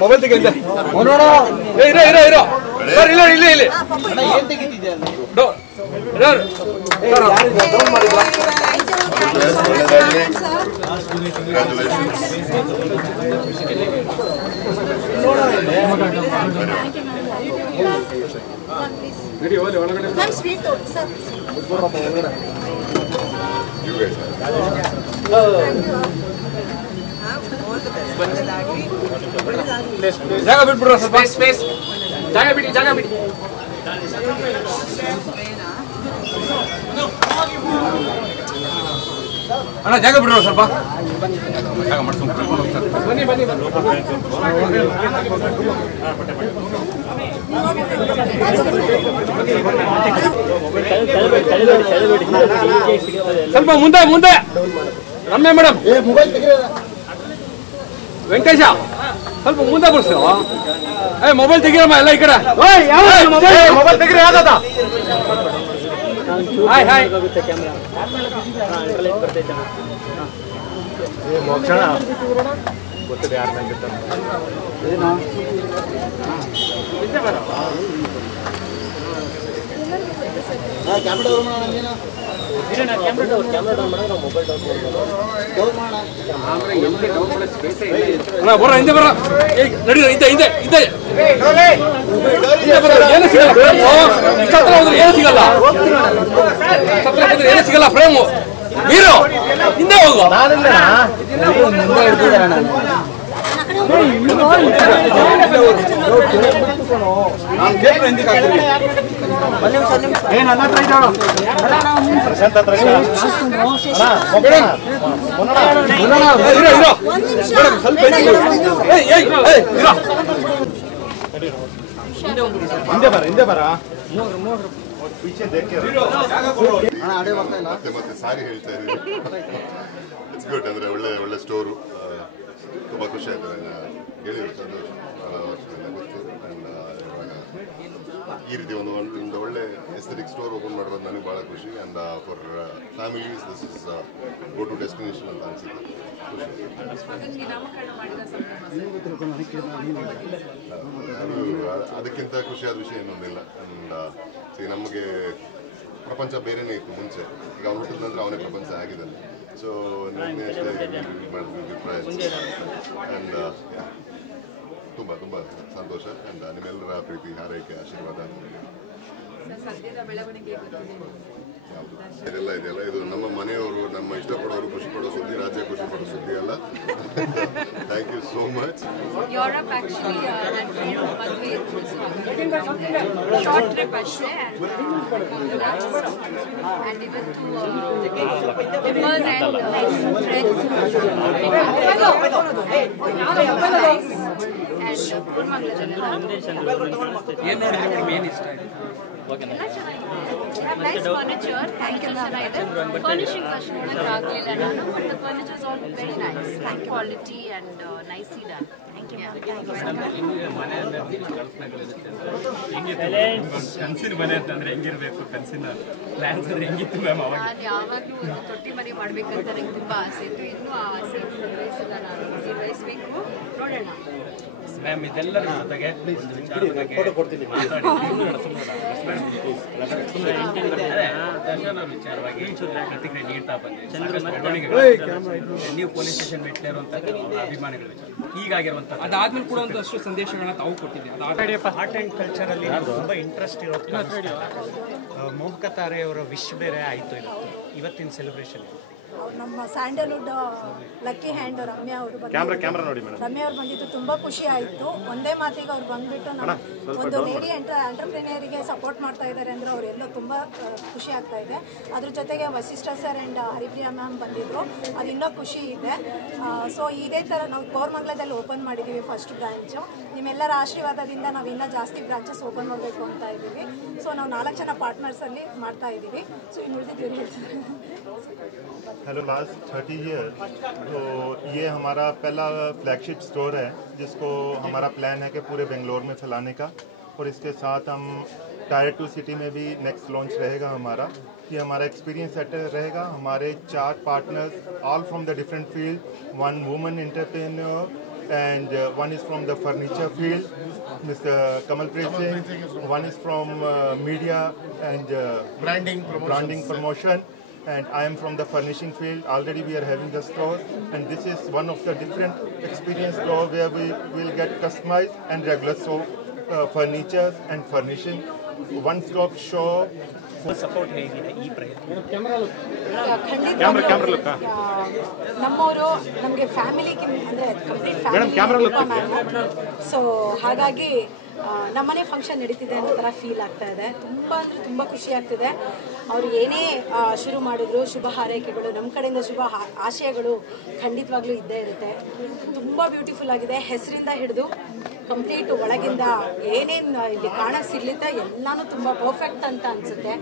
Mobile ತೆಗೆದ ಜಾಗ ಬಿಟ್ಬಿಡ್ರ ಸ್ವಲ್ಪ ಸ್ಪೇಸ್ ಜಾಗ ಬಿಡಿ ಅಣ್ಣ ಜಾಗ ಬಿಡ್ರ ಸ್ವಲ್ಪ ಜಾಗ ಮಾಡ್ಸ್ಕೊಂಡು ಬನ್ನಿ ಸ್ವಲ್ಪ ಮುಂದೆ ರಮ್ಯ ಮೇಡಮ್ ವೆಂಕಟೇಶ ಸ್ವಲ್ಪ ಮುಂದೆ ಬರ್ಸು ಮೊಬೈಲ್ ತೆಗೀರಮ್ಮ ಎಲ್ಲ ಈ ಕಡೆ ಮೊಬೈಲ್ ತೆಗೀರಿ ಯಾವ್ದ ಹಾಯ್ ಮೋಕ್ಷಣ ಗೊತ್ತಿದೆ ಯಾರು ಬರ ಹಿಂದೆ ಬರ ನಡಿ ಹಿಂದೆ ಏನು ಸಿಗಲ್ಲ ಏನು ಸಿಗಲ್ಲ ಫ್ರೇಮು ವೀರು ಹಿಂದೆ ಹೋಗು ಹಿಂದೆ ಬರ ಮತ್ತೆ ಸಾರಿ ಹೇಳ್ತಾ ಇದ್ದೀನಿ. ಇಟ್ಸ್ ಗುಡ್ ಅಂದ್ರೆ ಒಳ್ಳೆ ಸ್ಟೋರು ತುಂಬಾ ಖುಷಿ ಆಯ್ತು. ಹೇಳಿದ್ರು ಸಂತೋಷ ಬಹಳ ವರ್ಷದಿಂದ ಗೊತ್ತು. ಈ ರೀತಿ ಒಂದು ಒಳ್ಳೆ ಎಸ್ಥೆಟಿಕ್ ಸ್ಟೋರ್ ಓಪನ್ ಮಾಡಿರೋದು ನನಗೆ ಭಾಳ ಖುಷಿ. And for families this is go to destination ಅಂತ ಅನಿಸುತ್ತೆ. ಅದಕ್ಕಿಂತ ಖುಷಿಯಾದ ವಿಷಯ ಇನ್ನೊಂದಿಲ್ಲ. ಆ್ಯಂಡ್ ನಮಗೆ ಪ್ರಪಂಚ ಬೇರೆನೇ ಇತ್ತು ಮುಂಚೆ. ಈಗ ಅವ್ನು ಹುಟ್ಟಿದ ನಂತರ ಅವನೇ ಪ್ರಪಂಚ ಆಗಿದ್ದಾನೆ. ಸೊ ನಿನ್ನೆ ಅಷ್ಟೇ ಮಾಡಿದ್ವಿ ಆ್ಯಂಡ್ ತುಂಬ ಸಂತೋಷ. ಆ್ಯಂಡ್ ನಿಮ್ಮೆಲ್ಲರ ಪ್ರೀತಿ ಹಾರೈಕೆ ಆಶೀರ್ವಾದ ಇದೆಲ್ಲ ಇದು ನಮ್ಮ ಮನೆಯವರು, ನಮ್ಮ ಇಷ್ಟಪಡೋರು ಖುಷಿ ಪಡೋ ಸುದ್ದಿ, ರಾಜ್ಯ ಖುಷಿ ಪಡೋ ಸುದ್ದಿ ಅಲ್ಲ. Thank you so much. Europe actually and short trip ಅಷ್ಟೇ and even to members and friends ಏನು ನೋಡಿದ್ರೆ ಮೇನ್ ಇಷ್ಟ ಆಯ್ತು. nice furniture, thank you furnishings ashwin agli ನಾನು but the furniture is all very nice, thank you, quality and nicely done. Thank you ಮನೆ ಕನಸಿನ ಮನೆ ಅಂತಂದ್ರೆ ಹೆಂಗಿರ್ಬೇಕು, ಕನಸಿನ ಪ್ಲಾನ್ಸ್ ಅಂದ್ರೆ ಹೆಂಗಿತ್ತು ಮ್ಯಾಮ್? ಅವಾಗ ನಾನು ಯಾವಾಗಲೂ ಒಂದು ತೊಟ್ಟಿ ಮನೆ ಮಾಡ್ಬೇಕಂತ ನನಗೆ ತುಂಬ ಆಸೆ ಇತ್ತು. ಇನ್ನೂ ಆ ಆಸೆ ನಿರ್ವಹಿಸಿಲ್ಲ. ನಾನು ನಿರ್ವಹಿಸಬೇಕು, ನೋಡೋಣ ಮ್ಯಾಮ್. ಇದೆಲ್ಲರ ಜೊತೆಗೆ ಒಂದು ವಿಚಾರದ ಬಗ್ಗೆ ದರ್ಶನ ವಿಚಾರವಾಗಿ ಪ್ರತಿಕ್ರಿಯೆ ನೀಡ್ತಾ ಬಂದೆ. ನೀವು ಪೊಲೀಸ್ ಸ್ಟೇಷನ್ ಬಿಟ್ಟೇ ಇರುವಂತ ಅಭಿಮಾನಿಗಳ ವಿಚಾರ ಹೀಗಾಗಿರುವಂತ ಅದಾದ್ಮೇಲೆ ಕೂಡ ಒಂದಷ್ಟು ಸಂದೇಶಗಳನ್ನ ತಾವು ಕೊಟ್ಟಿದ್ದೀವಿ. ಆರ್ಟ್ ಆ್ಯಂಡ್ ಕಲ್ಚರಲ್ಲಿ ತುಂಬ ಇಂಟ್ರೆಸ್ಟ್ ಇರೋದು. ಮೋಹಕ ತಾರೆಯವರ ವಿಶ್ ಬೇರೆ ಆಯಿತು ಇವತ್ತಿನ ಸೆಲೆಬ್ರೇಷನ್. ನಮ್ಮ ಸ್ಯಾಂಡಲ್ವುಡ್ ಲಕ್ಕಿ ಹ್ಯಾಂಡ್ ರಮ್ಯಾ ಅವರು ರಮ್ಯಾ ಅವ್ರು ಬಂದಿದ್ದು ತುಂಬ ಖುಷಿ ಆಯಿತು. ಒಂದೇ ಮಾತಿಗೆ ಅವ್ರು ಬಂದ್ಬಿಟ್ಟು ನಮ್ಮ ಒಂದು ಲೇಡಿ ಎಂಟರ್ಪ್ರಿನಿಯರಿಗೆ ಸಪೋರ್ಟ್ ಮಾಡ್ತಾ ಇದ್ದಾರೆ ಅಂದರೆ ಅವರೆಲ್ಲೋ ತುಂಬ ಖುಷಿ ಆಗ್ತಾ ಇದೆ. ಅದ್ರ ಜೊತೆಗೆ Vasishta sir and Haripriya ma'am ಬಂದಿದ್ದರು, ಅದು ಇನ್ನೂ ಖುಷಿ ಇದೆ. ಸೊ ಇದೇ ಥರ ನಾವು ಕೋರಮಂಗಲದಲ್ಲಿ ಓಪನ್ ಮಾಡಿದ್ದೀವಿ ಫಸ್ಟ್ ಬ್ರಾಂಚು. ನಿಮ್ಮೆಲ್ಲರ ಆಶೀರ್ವಾದದಿಂದ ನಾವು ಇನ್ನೂ ಜಾಸ್ತಿ ಬ್ರಾಂಚಸ್ ಓಪನ್ ಮಾಡಬೇಕು ಅಂತ ಇದ್ದೀವಿ. ಸೊ ನಾವು 4 ಜನ ಪಾರ್ಟ್ನರ್ಸಲ್ಲಿ ಮಾಡ್ತಾ ಇದ್ದೀವಿ. ಸೊ ಇನ್ನು ಉಳಿದಿದ್ದು ಹೇಳ್ತಾರೆ. हेलो लास्ट 30 ईयर तो ये हमारा पहला फ्लैगशिप स्टोर है जिसको हमारा प्लान है कि पूरे बेंगलोर में फैलाने का और इसके साथ हम टायर 2 सिटी में भी नेक्स्ट लॉन्च रहेगा हमारा। ये हमारा एक्सपीरियंस सेंटर रहेगा। हमारे 4 partners all from the different field, 1 woman entrepreneur and one is from the furniture field, Mr. Kamalpreet Singh, one is from media and branding promotion, and I am from the furnishing field. Already we are having the store, and this is one of the different experience store where we will get customized and regular so furniture and furnishing, one-stop shop. Support ಹೇಗಿದೆ ಈ ಪ್ರಯತ್ನ? ಖಂಡಿತ ನಮ್ಮವರು ನಮಗೆ ಫ್ಯಾಮಿಲಿಗೆ ಅಂದರೆ complete family so ಹಾಗಾಗಿ ನಮ್ಮನೆ ಫಂಕ್ಷನ್ ನಡೀತಿದೆ ಅನ್ನೋ ಥರ ಫೀಲ್ ಆಗ್ತಾ ಇದೆ. ತುಂಬ ಅಂದರೆ ತುಂಬ ಖುಷಿ ಆಗ್ತಿದೆ. ಅವರು ಏನೇ ಶುರು ಮಾಡಿದ್ರು ಶುಭ ಹಾರೈಕೆಗಳು ನಮ್ಮ ಕಡೆಯಿಂದ ಶುಭ ಆಶಯಗಳು ಖಂಡಿತವಾಗ್ಲೂ ಇದ್ದೇ ಇರುತ್ತೆ. ತುಂಬ ಬ್ಯೂಟಿಫುಲ್ ಆಗಿದೆ. ಹೆಸರಿಂದ ಹಿಡಿದು ಕಂಪ್ಲೀಟ್ ಒಳಗಿಂದ ಏನೇನು ಇಲ್ಲಿ ಕಾಣಕ್ಕೆ ಸಿಗ್ಲಿತ್ತೆ ಎಲ್ಲನೂ ತುಂಬ ಪರ್ಫೆಕ್ಟ್ ಅಂತ ಅನಿಸುತ್ತೆ.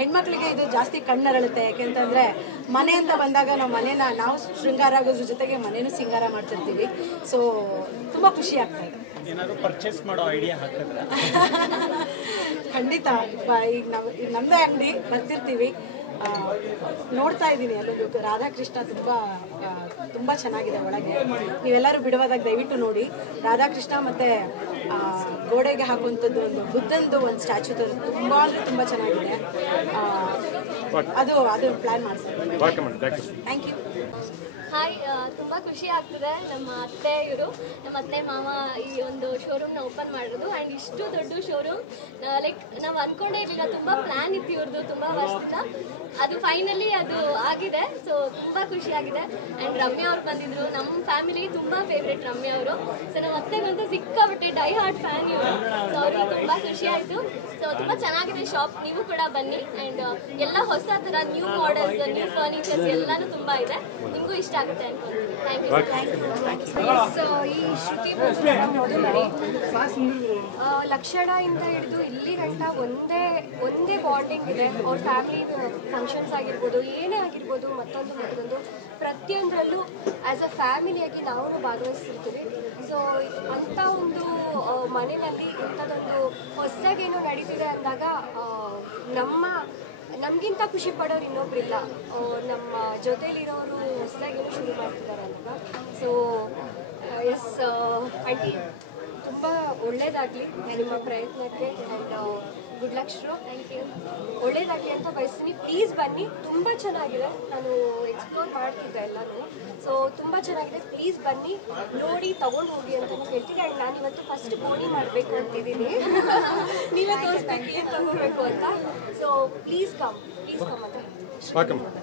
ಹೆಣ್ಮಕ್ಳಿಗೆ ಇದು ಜಾಸ್ತಿ ಕಣ್ಣರಳುತ್ತೆ. ಯಾಕೆಂತಂದರೆ ಮನೆ ಅಂತ ಬಂದಾಗ ನಾವು ಶೃಂಗಾರ ಆಗೋದ್ರ ಜೊತೆಗೆ ಮನೇನೂ ಸಿಂಗಾರ ಮಾಡ್ತಿರ್ತೀವಿ. ಸೊ ತುಂಬ ಖುಷಿ ಆಗ್ತಾ ಇದೆ. ಏನಾದರೂ ಪರ್ಚೇಸ್ ಮಾಡೋ ಐಡಿಯಾ ಹಾಕಿದ್ರೆ ಖಂಡಿತ ಈಗ ನಮ್ಮದೇ ಅಂಗಡಿ ಬರ್ತಿರ್ತೀವಿ. ನೋಡ್ತಾ ಇದ್ದೀನಿ ಅಲ್ಲೊಂದು ರಾಧಾಕೃಷ್ಣ ತುಂಬ ಚೆನ್ನಾಗಿದೆ ಒಳಗೆ. ನೀವೆಲ್ಲರೂ ಬಿಡುವಾದಾಗ ದಯವಿಟ್ಟು ನೋಡಿ. ರಾಧಾಕೃಷ್ಣ ಮತ್ತು ಗೋಡೆಗೆ ಹಾಕುವಂಥದ್ದು ಒಂದು ಬುದ್ಧಂದು ಒಂದು ಸ್ಟ್ಯಾಚ್ಯೂ ತುಂಬ ಅಂದರೆ ತುಂಬ ಚೆನ್ನಾಗಿದೆ. ಅದು ಪ್ಲ್ಯಾನ್ ಮಾಡ್ತೀನಿ. Thank you. ಹಾಯ್, ತುಂಬ ಖುಷಿ ಆಗ್ತಿದೆ. ನಮ್ಮ ಅತ್ತೆ ಮಾವ ಈ ಒಂದು ಶೋರೂಮ್ನ ಓಪನ್ ಮಾಡಿರೋದು. ಆ್ಯಂಡ್ ಇಷ್ಟು ದೊಡ್ಡ ಶೋರೂಮ್ ಲೈಕ್ ನಾವು ಅಂದ್ಕೊಂಡೇ ಇರಲಿಲ್ಲ. ತುಂಬ ಪ್ಲ್ಯಾನ್ ಇತ್ತು ಇವ್ರದ್ದು ತುಂಬ ವರ್ಷದಿಂದ. ಅದು ಫೈನಲಿ ಅದು ಆಗಿದೆ. ಸೊ ತುಂಬ ಖುಷಿಯಾಗಿದೆ. ಆ್ಯಂಡ್ ರಮ್ಯಾ ಅವ್ರು ಬಂದಿದ್ರು. ನಮ್ಮ ಫ್ಯಾಮಿಲಿಗೆ ತುಂಬ ಫೇವ್ರೇಟ್ ರಮ್ಯಾ ಅವರು. ಸೊ ನಮ್ಮ ಅತ್ತೆಗಂತೂ ಸಿಕ್ಕಾಬಿಟ್ಟೆ ಡೈ ಹಾರ್ಟ್ ಫ್ಯಾನ್ ಇವರು. ಸೊ ಅವ್ರಿಗೆ ತುಂಬ ಖುಷಿ ಆಯಿತು. ಸೊ ತುಂಬ ಚೆನ್ನಾಗಿದೆ ಶಾಪ್. ನೀವು ಕೂಡ ಬನ್ನಿ. ಆ್ಯಂಡ್ ಎಲ್ಲ ಹೊಸ ಥರ ನ್ಯೂ ಮಾಡೆಲ್ಸ್, ನ್ಯೂ ಫರ್ನಿಚರ್ಸ್ ಎಲ್ಲನೂ ತುಂಬ ಇದೆ. ನಿಮಗೂ ಇಷ್ಟ ಆಗುತ್ತೆ ಅನ್ಕೊಂತೀನಿ. ಈ ಶ್ರುತಿ ಮೊದಲು ಲಕ್ಷಣದಿಂದ ಹಿಡಿದು ಇಲ್ಲಿ ಗಂಟ ಒಂದೇ ಬಾಂಡಿಂಗ್ ಇದೆ. ಅವ್ರ ಫ್ಯಾಮಿಲಿ ಫಂಕ್ಷನ್ಸ್ ಆಗಿರ್ಬೋದು, ಏನೇ ಆಗಿರ್ಬೋದು, ಮತ್ತೊಂದು ಪ್ರತಿಯೊಂದರಲ್ಲೂ ಆ್ಯಸ್ ಅ ಫ್ಯಾಮಿಲಿಯಾಗಿ ನಾವು ಭಾಗವಹಿಸ್ತಿರ್ತೀವಿ. ಸೊ ಅಂಥ ಒಂದು ಮನೆಯಲ್ಲಿ ಇಂಥದ್ದೊಂದು ಹೊಸದಾಗೇನೋ ನಡೀತಿದೆ ಅಂದಾಗ ನಮಗಿಂತ ಖುಷಿ ಪಡೋರು ಇನ್ನೊಬ್ರಿಲ್ಲ. ನಮ್ಮ ಜೊತೆಲಿರೋರು ಹೊಸದಾಗೇನೋ ಶುರು ಮಾಡ್ತಿದ್ದಾರೆ ಅಂತ. ಸೊ ಎಸ್ ಆಂಟಿ, ತುಂಬ ಒಳ್ಳೆಯದಾಗಲಿ ನಿಮ್ಮ ಪ್ರಯತ್ನಕ್ಕೆ. And good luck Shru. Thank you. ಒಳ್ಳೆಯದಾಗಲಿ ಅಂತ ಬಯಸ್ತೀನಿ. ಪ್ಲೀಸ್ ಬನ್ನಿ. ತುಂಬ ಚೆನ್ನಾಗಿದೆ. ನಾನು ಎಕ್ಸ್ಪ್ಲೋರ್ ಮಾಡ್ತಿದ್ದೆ ಎಲ್ಲನೂ. ಸೊ ತುಂಬ ಚೆನ್ನಾಗಿದೆ. ಪ್ಲೀಸ್ ಬನ್ನಿ, ನೋಡಿ, ತೊಗೊಂಡು ಹೋಗಿ ಅಂತಲೂ ಹೇಳ್ತೀನಿ. ಆ್ಯಂಡ್ ನಾನು ಇವತ್ತು ಫಸ್ಟ್ ಬೋಣಿ ಮಾಡಬೇಕು ಅಂತಿದ್ದೀನಿ. ನೀವೇ ತೋರಿಸ್ಬೇಕು ಏನು ತೊಗೋಬೇಕು ಅಂತ. ಸೊ ಪ್ಲೀಸ್ ಕಮ್ ಅಂತ.